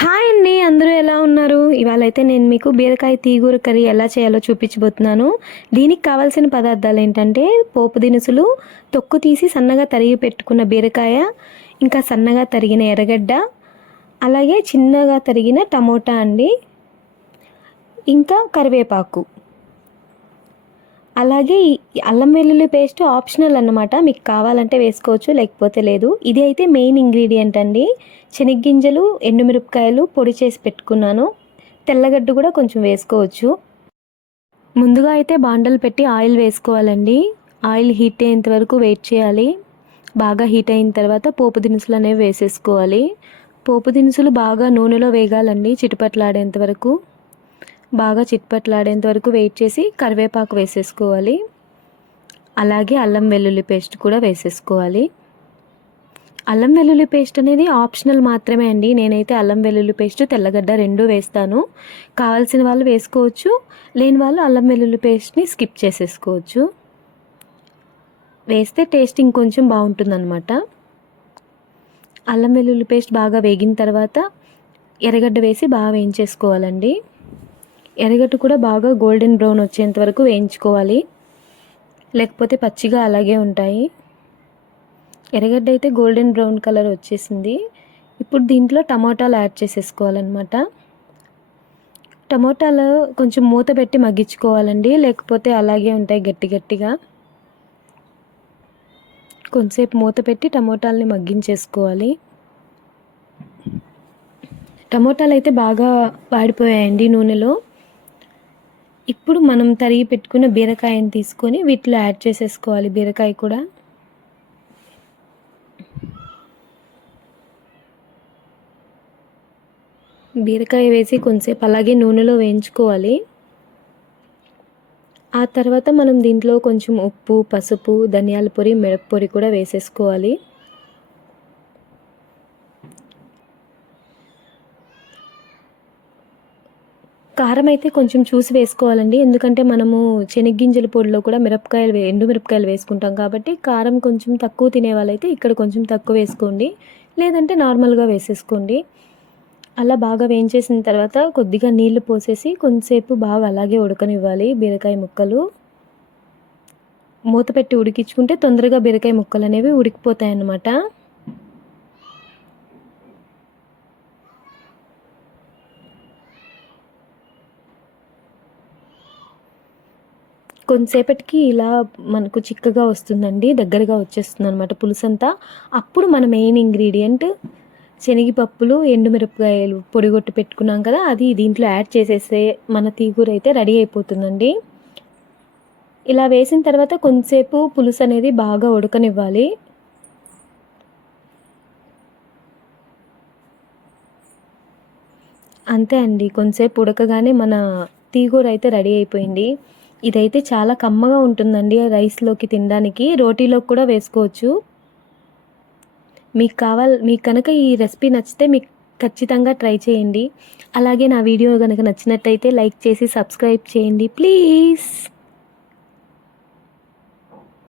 Hi అండి, అందరూ ఎలా ఉన్నారు? ఇవాళ అయితే నేను మీకు బీరకాయ తీగూర కర్రీ ఎలా చేయాలో చూపించబోతున్నాను. దీనికి కావాల్సిన పదార్థాలు ఏంటంటే పోపు దినుసులు, తొక్కు తీసి సన్నగా తరిగి పెట్టుకున్న బీరకాయ, ఇంకా సన్నగా తరిగిన ఎర్రగడ్డ, అలాగే చిన్నగా తరిగిన టమోటా అండి, ఇంకా కరివేపాకు. అలాగే ఈ అల్లం వెల్లుల్లి పేస్ట్ ఆప్షనల్ అన్నమాట. మీకు కావాలంటే వేసుకోవచ్చు, లేకపోతే లేదు. ఇది అయితే మెయిన్ ఇంగ్రీడియంట్ అండి. శనగ్గింజలు, ఎండుమిరపకాయలు పొడి చేసి పెట్టుకున్నాను. తెల్లగడ్డ కూడా కొంచెం వేసుకోవచ్చు. ముందుగా అయితే బాండలు పెట్టి ఆయిల్ వేసుకోవాలండి. ఆయిల్ హీట్ అయ్యేంత వరకు వెయిట్ చేయాలి. బాగా హీట్ అయిన తర్వాత పోపు దినుసులు అనేవి వేసేసుకోవాలి. పోపు దినుసులు బాగా నూనెలో వేగాలండి, చిటపట్లాడేంత వరకు. బాగా చిట్పట్లాడేంత వరకు వెయిట్ చేసి కరివేపాకు వేసేసుకోవాలి. అలాగే అల్లం వెల్లుల్లి పేస్ట్ కూడా వేసేసుకోవాలి. అల్లం వెల్లుల్లి పేస్ట్ అనేది ఆప్షనల్ మాత్రమే అండి. నేనైతే అల్లం వెల్లుల్లి పేస్ట్, తెల్లగడ్డ రెండు వేస్తాను. కావాల్సిన వాళ్ళు వేసుకోవచ్చు, లేని వాళ్ళు అల్లం వెల్లుల్లి పేస్ట్ని స్కిప్ చేసేసుకోవచ్చు. వేస్తే టేస్ట్ ఇంకొంచెం బాగుంటుందన్నమాట. అల్లం వెల్లుల్లి పేస్ట్ బాగా వేగిన తర్వాత ఎర్రగడ్డ వేసి బాగా వేయించేసుకోవాలండి. ఎర్రగడ్డ కూడా బాగా గోల్డెన్ బ్రౌన్ వచ్చేంత వరకు వేయించుకోవాలి, లేకపోతే పచ్చిగా అలాగే ఉంటాయి. ఎర్రగడ్డ అయితే గోల్డెన్ బ్రౌన్ కలర్ వచ్చేసింది. ఇప్పుడు దీంట్లో టమోటాలు యాడ్ చేసేసుకోవాలన్నమాట. టమోటాలు కొంచెం మూత పెట్టి మగ్గించుకోవాలండి, లేకపోతే అలాగే ఉంటాయి గట్టి గట్టిగా. కొంచెంసేపు మూత పెట్టి టమోటాలని మగ్గించేసుకోవాలి. టమోటాలు అయితే బాగా వాడిపోయాయండి నూనెలో. ఇప్పుడు మనం తరిగి పెట్టుకున్న బీరకాయని తీసుకొని వీటిలో యాడ్ చేసేసుకోవాలి. బీరకాయ కూడా బీరకాయ వేసి కొంచెంసేపు అలాగే నూనెలో వేయించుకోవాలి. ఆ తర్వాత మనం దీంట్లో కొంచెం ఉప్పు, పసుపు, ధనియాల పొడి, మిరప పొడి కూడా వేసేసుకోవాలి. కారం అయితే కొంచెం చూసి వేసుకోవాలండి, ఎందుకంటే మనము శనగ్గింజల పొడిలో కూడా ఎండు మిరపకాయలు వేసుకుంటాం కాబట్టి కారం కొంచెం తక్కువ తినే వాళ్ళైతే ఇక్కడ కొంచెం తక్కువ వేసుకోండి, లేదంటే నార్మల్గా వేసేసుకోండి. అలా బాగా వేయించేసిన తర్వాత కొద్దిగా నీళ్లు పోసేసి కొంచెంసేపు బాగా అలాగే ఉడకనివ్వాలి. బీరకాయ ముక్కలు మూత పెట్టి ఉడికించుకుంటే తొందరగా బీరకాయ ముక్కలు అనేవి ఉడికిపోతాయి అన్నమాట. కొంతసేపటికి ఇలా మనకు చిక్కగా వస్తుందండి, దగ్గరగా వచ్చేస్తుంది అనమాట పులుసంతా. అప్పుడు మన మెయిన్ ఇంగ్రీడియంట్ శనగపప్పులు, ఎండుమిరపకాయలు పొడిగొట్టి పెట్టుకున్నాం కదా, అది దీంట్లో యాడ్ చేసేస్తే మన తీగూర అయితే రెడీ అయిపోతుందండి. ఇలా వేసిన తర్వాత కొంతసేపు పులుసు అనేది బాగా ఉడకనివ్వాలి. అంతే అండి, కొంతసేపు ఉడకగానే మన తీగూర అయితే రెడీ అయిపోయింది. ఇదైతే చాలా కమ్మగా ఉంటుందండి రైస్లోకి తినడానికి, రోటీలోకి కూడా వేసుకోవచ్చు. మీకు కనుక ఈ రెసిపీ నచ్చితే మీకు ఖచ్చితంగా ట్రై చేయండి. అలాగే నా వీడియో కనుక నచ్చినట్టయితే లైక్ చేసి సబ్స్క్రైబ్ చేయండి ప్లీజ్.